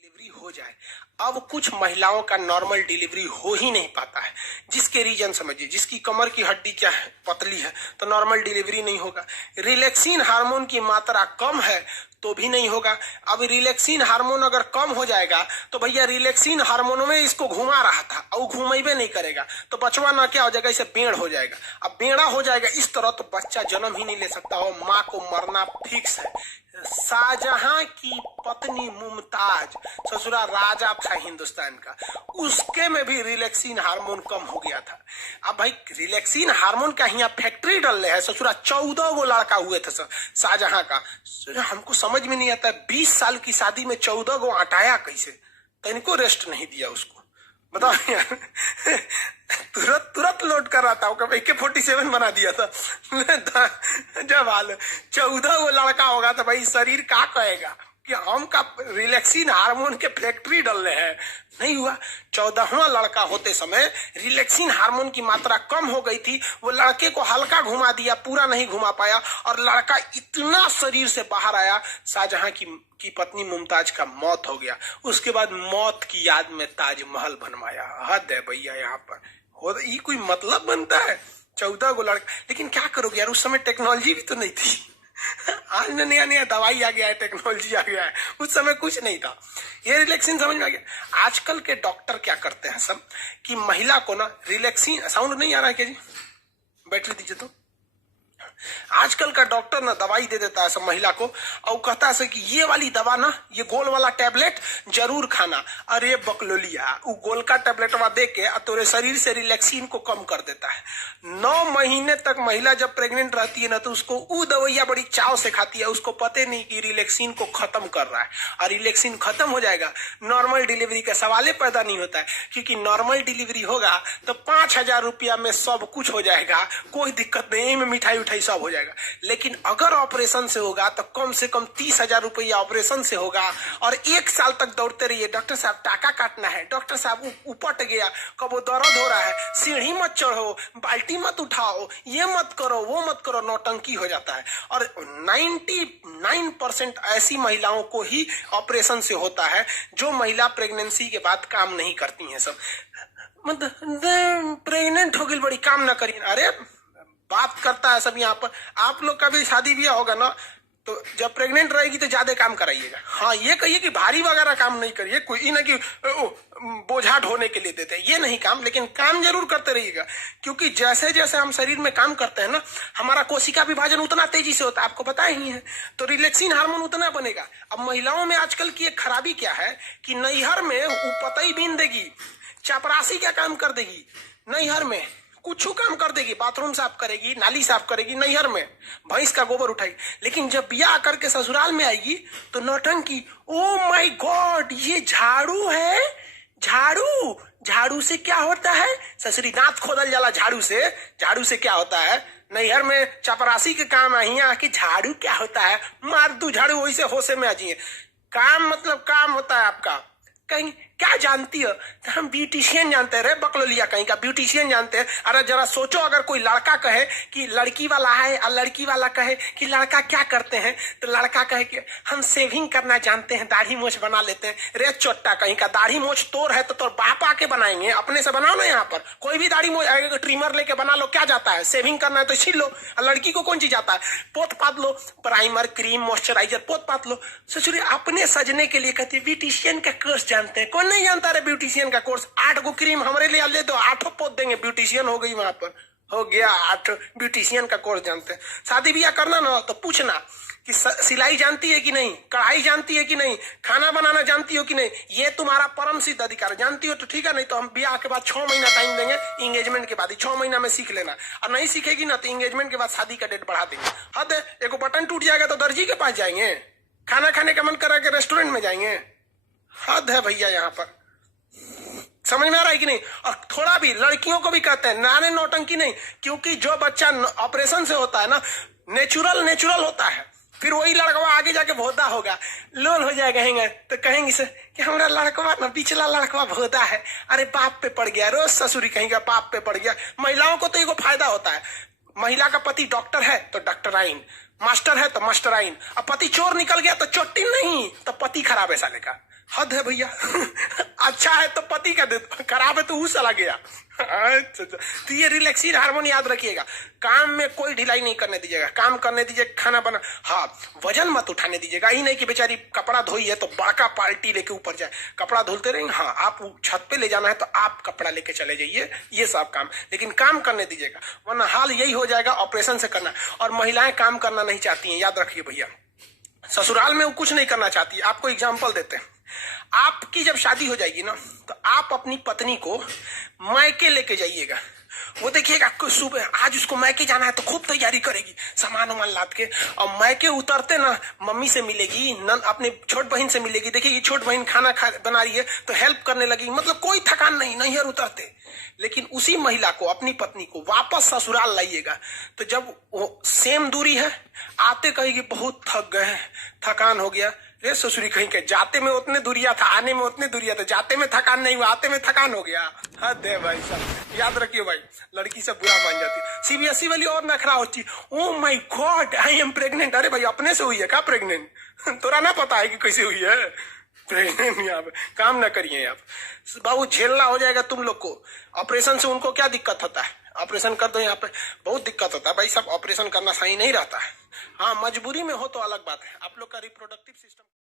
Delivery हो जाए। अब कुछ महिलाओं का नॉर्मल डिलीवरी हो ही नहीं पाता है, जिसके रीजन समझिए, जिसकी कमर की हड्डी क्या है, पतली है, तो नॉर्मल डिलीवरी नहीं होगा। रिलैक्सिन हार्मोन की मात्रा कम है तो भी नहीं होगा। अब रिलैक्सिन हार्मोन अगर कम हो जाएगा तो भैया रिलैक्सिन हार्मोन में इसको घुमा रहा था और घुमेबे नहीं करेगा तो बचवा ना क्या हो जाएगा, इसे बेड़ हो जाएगा। अब बेड़ा हो जाएगा इस तरह तो बच्चा जन्म ही नहीं ले सकता हो, माँ को मरना फिक्स है। शाहजहां की पत्नी मुमताज ससुरा राजा था हिंदुस्तान का, उसके में भी रिलैक्सिन हार्मोन कम हो गया था। अब भाई रिलैक्सिन हार्मोन का यहाँ फैक्ट्री डल रहे हैं ससुरा, 14 गो लड़का हुए थे शाहजहां का। हमको समझ में नहीं आता 20 साल की शादी में 14 गो हटाया कैसे, तो इनको रेस्ट नहीं दिया उसको, बताओ यार। तुरंत लोड कर रहा था, AK-47 बना दिया था। जब हाल 14 वो लड़का होगा तो भाई शरीर क्या कहेगा कि हम का रिलैक्सिन हार्मोन के फैक्ट्री डल रहे हैं। नहीं हुआ। 14वां लड़का होते समय रिलैक्सिन हार्मोन की मात्रा कम हो गई थी, वो लड़के को हल्का घुमा दिया, पूरा नहीं घुमा पाया और लड़का इतना शरीर से बाहर आया, शाहजहां की पत्नी मुमताज का मौत हो गया। उसके बाद मौत की याद में ताजमहल बनवाया। हद है भैया यहाँ पर, ये कोई मतलब बनता है? 14 गो लड़का, लेकिन क्या करोगे यार, उस समय टेक्नोलॉजी भी तो नहीं थी। आज नया नया दवाई आ गया है, टेक्नोलॉजी आ गया है, उस समय कुछ नहीं था। ये रिलैक्सिन समझ में आ गया। आजकल के डॉक्टर क्या करते हैं सब कि महिला को ना रिलैक्सिन, साउंड नहीं आ रहा है क्या जी, बैटरी दीजिए तो। आजकल का डॉक्टर ना दवाई दे देता है सब महिला को और कहता है कि ये वाली दवा ना, ये गोल वाला टैबलेट जरूर खाना। अरे बकलोलिया, वो गोल का टैबलेटवा दे के तोरे शरीर से रिलैक्सिन को कम कर देता है। 9 महीने तक महिला जब प्रेग्नेंट रहती है ना तो उसको वो दवाइयां बड़ी चाव से खाती है, उसको पता नहीं कि रिलैक्सिन को खत्म कर रहा है। और रिलैक्सिन खत्म हो जाएगा, नॉर्मल डिलीवरी का सवाल पैदा नहीं होता है, क्योंकि नॉर्मल डिलीवरी होगा तो 5,000 रुपया में सब कुछ हो जाएगा, कोई दिक्कत नहीं, में मिठाई उठाई सब हो जाएगा। लेकिन अगर ऑपरेशन से होगा तो कम से कम 30,000 रुपया ऑपरेशन से होगा और 1 साल तक दौड़ते रहिए, डॉक्टर साहब टाका काटना है, डॉक्टर साहब उपट गया, कब दर्द हो रहा है, सीढ़ी मत चढ़ो, बाल्टी मत उठाओ, ये मत करो, वो मत करो, नौटंकी हो जाता है। और 99% ऐसी महिलाओं को ही ऑपरेशन से होता है जो महिला प्रेगनेंसी के बाद काम नहीं करती हैं। सब मतलब प्रेग्नेंट हो गई बड़ी काम ना करिए, अरे बात करता है सब यहाँ पर। आप लोग का भी शादी ब्याह होगा ना तो जब प्रेग्नेंट रहेगी तो ज्यादा काम कराइएगा। हाँ, ये कहिए कि भारी वगैरह काम नहीं करिए, कोई ना कि बोझा ढोने के लिए देते हैं, ये नहीं काम, लेकिन काम जरूर करते रहिएगा। क्योंकि जैसे जैसे हम शरीर में काम करते हैं ना, हमारा कोशिका विभाजन उतना तेजी से होता है, आपको पता ही है, तो रिलैक्सिन हार्मोन उतना बनेगा। अब महिलाओं में आजकल की एक खराबी क्या है कि नैहर में पतई बीन देगी, चापरासी क्या काम कर देगी, नैहर में कुछ काम कर देगी, बाथरूम साफ करेगी, नाली साफ करेगी, नैहर में भैंस का गोबर उठाएगी, लेकिन जब ब्याह करके ससुराल में आएगी तो नौटंकी। ओ माय गॉड, ये झाड़ू है, झाड़ू से क्या होता है? ससुरी दांत खोदल जाला झाड़ू से क्या होता है? नैहर में चपरासी के काम है, यहाँ की झाड़ू क्या होता है? मार दू झाड़ू, वैसे होशे में आ जाइए। काम मतलब काम होता है आपका। कहीं क्या जानती हो? तो हम ब्यूटिशियन जानते हैं रे बकलोलिया, कहीं का ब्यूटिशियन जानते हैं। अरे जरा सोचो, अगर कोई लड़का कहे कि लड़की वाला है और लड़की वाला कहे कि लड़का क्या करते हैं, तो लड़का कहे कि हम सेविंग करना जानते हैं, दाढ़ी मोछ बना लेते हैं। रे चोट्टा कहीं का, दाढ़ी मोछ तोर है तो तोर बाप आके बनाएंगे, अपने से बनाओ ना। यहाँ पर कोई भी दाढ़ी मोछ आएगा, ट्रिमर लेके बना लो, क्या जाता है? सेविंग करना है तो छील लो। लड़की को कौन चीज आता है? पोत पात लो, प्राइमर, क्रीम, मॉइस्चराइजर पोत पात लो। ससुरी अपने सजने के लिए कहती है ब्यूटिशियन का कोर्स जानते हैं। कौन नहीं जानता रे ब्यूटिशियन का कोर्स? 8 गो क्रीम हमारे लिए ले दो, 8 पोत देंगे, ब्यूटिशियन हो गई। वहां पर हो गया 8 ब्यूटिशियन का कोर्स जानते हैं। शादी ब्याह करना ना तो पूछना कि सिलाई जानती है कि नहीं, कढ़ाई जानती है कि नहीं, खाना बनाना जानती हो कि नहीं। ये तुम्हारा परम सिद्ध अधिकार, जानती हो तो ठीक है, नहीं तो हम ब्याह के बाद 6 महीना टाइम देंगे, इंगेजमेंट के बाद ही 6 महीना में सीख लेना। और नहीं सीखेगी ना तो इंगेजमेंट के बाद शादी का डेट बढ़ा देंगे। हद है, एक बटन टूट जाएगा तो दर्जी के पास जाएंगे, खाना खाने का मन करा के रेस्टोरेंट में जाएंगे। हद है भैया यहाँ पर, समझ में आ रहा है कि नहीं? और थोड़ा भी लड़कियों को भी कहते हैं नाने नौटंकी नहीं, क्योंकि जो बच्चा ऑपरेशन से होता है ना, नेचुरल होता है। फिर वही लड़कवा आगे जाके भोदा होगा, लोल हो जाएगा, कहेंगे तो कहेंगे से कि हमारा लड़कवा ना, पिछला लड़कवा भोदा है, अरे बाप पे पड़ गया, रोज ससुरी कहेंगे बाप पे पड़ गया। महिलाओं को तो एगो फायदा होता है, महिला का पति डॉक्टर है तो डॉक्टराइन, मास्टर है तो मास्टराइन। अब पति चोर निकल गया तो चोटी नहीं, तो पति खराब है साले का। हद है भैया। अच्छा है तो पति का दे, खराब है तो वो चला गया। अच्छा, तो ये रिलैक्सिन हार्मोन याद रखिएगा। काम में कोई ढिलाई नहीं करने दीजिएगा, काम करने दीजिए, खाना बना, हाँ वजन मत उठाने दीजिएगा। ही नहीं कि बेचारी कपड़ा धोई है तो बड़का पार्टी लेके ऊपर जाए, कपड़ा धुलते रहेंगे। हाँ आप छत पे ले जाना है तो आप कपड़ा लेके चले जाइए, ये सब काम, लेकिन काम करने दीजिएगा, वरना हाल यही हो जाएगा ऑपरेशन से करना। और महिलाएं काम करना नहीं चाहती हैं, याद रखिए भैया। ससुराल में वो कुछ नहीं करना चाहती। आपको एग्जाम्पल देते हैं, आपकी जब शादी हो जाएगी ना तो आप अपनी पत्नी को मायके लेके जाइएगा। वो देखिएगा सुबह आज उसको मायके जाना है तो खूब तैयारी करेगी, सामान वामान लाद के, और मायके उतरते ना मम्मी से मिलेगी, अपने छोट बहन से मिलेगी, देखिए छोट बहन खाना बना रही है तो हेल्प करने लगी, मतलब कोई थकान नहीं, नैहर उतरते। लेकिन उसी महिला को, अपनी पत्नी को वापस ससुराल लाइएगा तो जब वो सेम दूरी है, आते कहेगी बहुत थक गए, थकान हो गया। रे ससुरी कहीं के, जाते में उतने दूरिया था, आने में उतने दूरिया था, जाते में थकान नहीं हुआ, आते में थकान हो गया। हद है भाई साहब, याद रखिए भाई, लड़की से बुरा मान जाती है। सीबीएसई वाली और नखरा होती, oh my God I am pregnant. अरे भाई अपने से हुई है क्या प्रेग्नेंट? तोरा ना पता है कि कैसे हुई है प्रेग्नेंट? यहाँ पे काम ना करिए आप बाबू, झेलना हो जाएगा तुम लोग को। ऑपरेशन से उनको क्या दिक्कत होता है? ऑपरेशन कर दो, यहाँ पे बहुत दिक्कत होता है भाई साहब, ऑपरेशन करना सही नहीं रहता है। हाँ मजबूरी में हो तो अलग बात है। आप लोग का रिप्रोडक्टिव सिस्टम